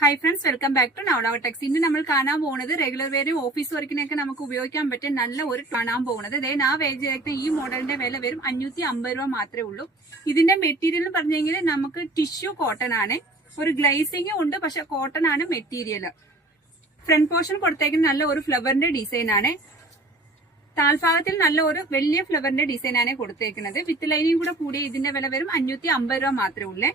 Hi friends, welcome back to നവ്ലവ techs. ഇന്ന് നമ്മൾ കാണാൻ പോകുന്നത് റെഗുലർ വെയറും ഓഫീസ് വർക്കിനൊക്കെ നമുക്ക് ഉപയോഗിക്കാൻ പറ്റിയ നല്ല ഒരു കാണാൻ പോകുന്നത്. അതായത് ആ വേജ് ചെയ്ത ഈ മോഡലിന്റെ വില വരും 550 രൂപ മാത്രമേ ഉള്ളൂ. ഇതിന്റെ മെറ്റീരിയൽ പറഞ്ഞെങ്കിൽ നമുക്ക് ടിഷ്യൂ കോട്ടൺ ആണ്. ഒരു ഗ്ലേസിംഗ് ഉണ്ട്, പക്ഷെ കോട്ടൺ ആണ് മെറ്റീരിയൽ. ഫ്രണ്ട് പോർഷൻ കൊടുത്തേക്കുന്ന നല്ല ഒരു ഫ്ലവറിന്റെ ഡിസൈൻ ആണ്. താൽഭാഗത്തിൽ നല്ല ഒരു വലിയ ഫ്ലവറിന്റെ ഡിസൈൻ ആണ് കൊടുത്തേക്കുന്നത്. വിത്ത് ലൈനിങ് കൂടെ കൂടിയ ഇതിന്റെ വില വരും 550 രൂപ മാത്രമേ ഉള്ളേ.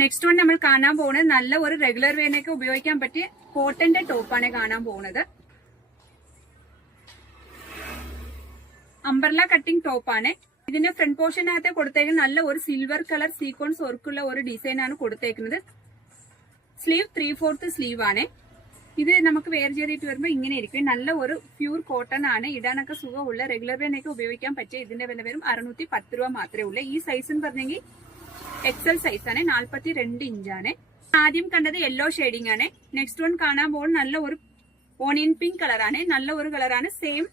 നെക്സ്റ്റ് വൺ നമ്മൾ കാണാൻ പോകുന്നത് നല്ല ഒരു റെഗുലർ വെയറിനൊക്കെ ഉപയോഗിക്കാൻ പറ്റിയ കോട്ടന്റെ ടോപ്പാണ് കാണാൻ പോകുന്നത്. അംബ്രല കട്ടിംഗ് ടോപ്പാണ്. ഇതിന്റെ ഫ്രണ്ട് പോർഷനകത്ത് കൊടുത്തേക്കുന്ന നല്ല ഒരു സിൽവർ കളർ സീക്വൻസ് വർക്കുള്ള ഒരു ഡിസൈൻ ആണ് കൊടുത്തേക്കുന്നത്. സ്ലീവ് 3/4 സ്ലീവ് ആണ്. ഇത് നമുക്ക് വെയർ ചെയ്തിട്ട് വരുമ്പോൾ ഇങ്ങനെ ഇരിക്കും. നല്ല ഒരു പ്യൂർ കോട്ടൺ ആണ്. ഇടാനൊക്കെ സുഖമുള്ള റെഗുലർ വെയറിനൊക്കെ ഉപയോഗിക്കാൻ പറ്റിയ ഇതിന്റെ വില വരും 610 രൂപ മാത്രമേ ഉള്ളൂ. ഈ സൈസ് എന്ന് പറഞ്ഞെങ്കിൽ എക്സൽ സൈസ് ആണ്, 42 ഇഞ്ചാണ്. ആദ്യം കണ്ടത് യെല്ലോ ഷെയ്ഡിംഗ് ആണ്. നെക്സ്റ്റ് വൺ കാണാൻ പോകുന്നത് നല്ല ഒരു ഓണിയൻ പിങ്ക് കളറാണ്. നല്ല ഒരു കളറാണ്. സെയിം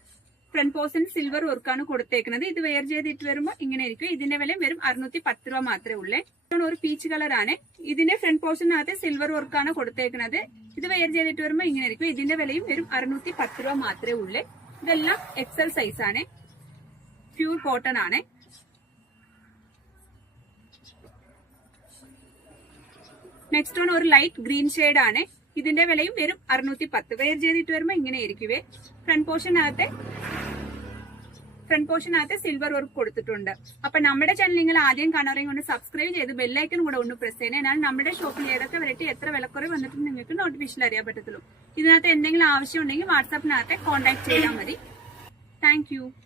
ഫ്രണ്ട് പോർഷൻ സിൽവർ വർക്കാണ് കൊടുത്തേക്കുന്നത്. ഇത് വെയർ ചെയ്തിട്ട് വരുമ്പോൾ ഇങ്ങനെ ഇരിക്കും. ഇതിന്റെ വില വരും 610 രൂപ മാത്രമേ ഉള്ളൂ. ഒരു പീച്ച് കളറാണ്. ഇതിന്റെ ഫ്രണ്ട് പോർഷനകത്ത് സിൽവർ വർക്കാണ് കൊടുത്തേക്കുന്നത്. ഇത് വെയർ ചെയ്തിട്ട് വരുമ്പോൾ ഇങ്ങനെ ഇരിക്കും. ഇതിന്റെ വിലയും വരും 610 രൂപ മാത്രമേ ഉള്ളൂ. ഇതെല്ലാം എക്സൽ സൈസ് ആണ്. പ്യൂർ കോട്ടൺ ആണ്. നെക്സ്റ്റ് വൺ ഒരു ലൈറ്റ് ഗ്രീൻ ഷെയ്ഡ് ആണ്. ഇതിന്റെ വിലയും വരും 610. വെയർ ചെയ്തിട്ട് വരുമ്പോൾ ഇങ്ങനെ ഇരിക്കുവേ. ഫ്രണ്ട് പോർഷനകത്ത് സിൽവർ വർക്ക് കൊടുത്തിട്ടുണ്ട്. അപ്പൊ നമ്മുടെ ചാനൽ നിങ്ങൾ ആദ്യം കാണാറെങ്കിൽ ഒന്ന് സബ്സ്ക്രൈബ് ചെയ്ത് ബെല്ലൈക്കൺ കൂടെ ഒന്ന് പ്രസ് ചെയ്യണേ. എന്നാൽ നമ്മുടെ ഷോപ്പിൽ ഏതൊക്കെ വെറൈറ്റി എത്ര വിലക്കുറവ് വന്നിട്ട് നിങ്ങൾക്ക് നോട്ടിഫിക്കേഷൻ അറിയാൻ പറ്റത്തുള്ളൂ. ഇതിനകത്ത് എന്തെങ്കിലും ആവശ്യം ഉണ്ടെങ്കിൽ വാട്സാപ്പിനകത്ത് കോൺടാക്ട് ചെയ്താൽ മതി. Thank you.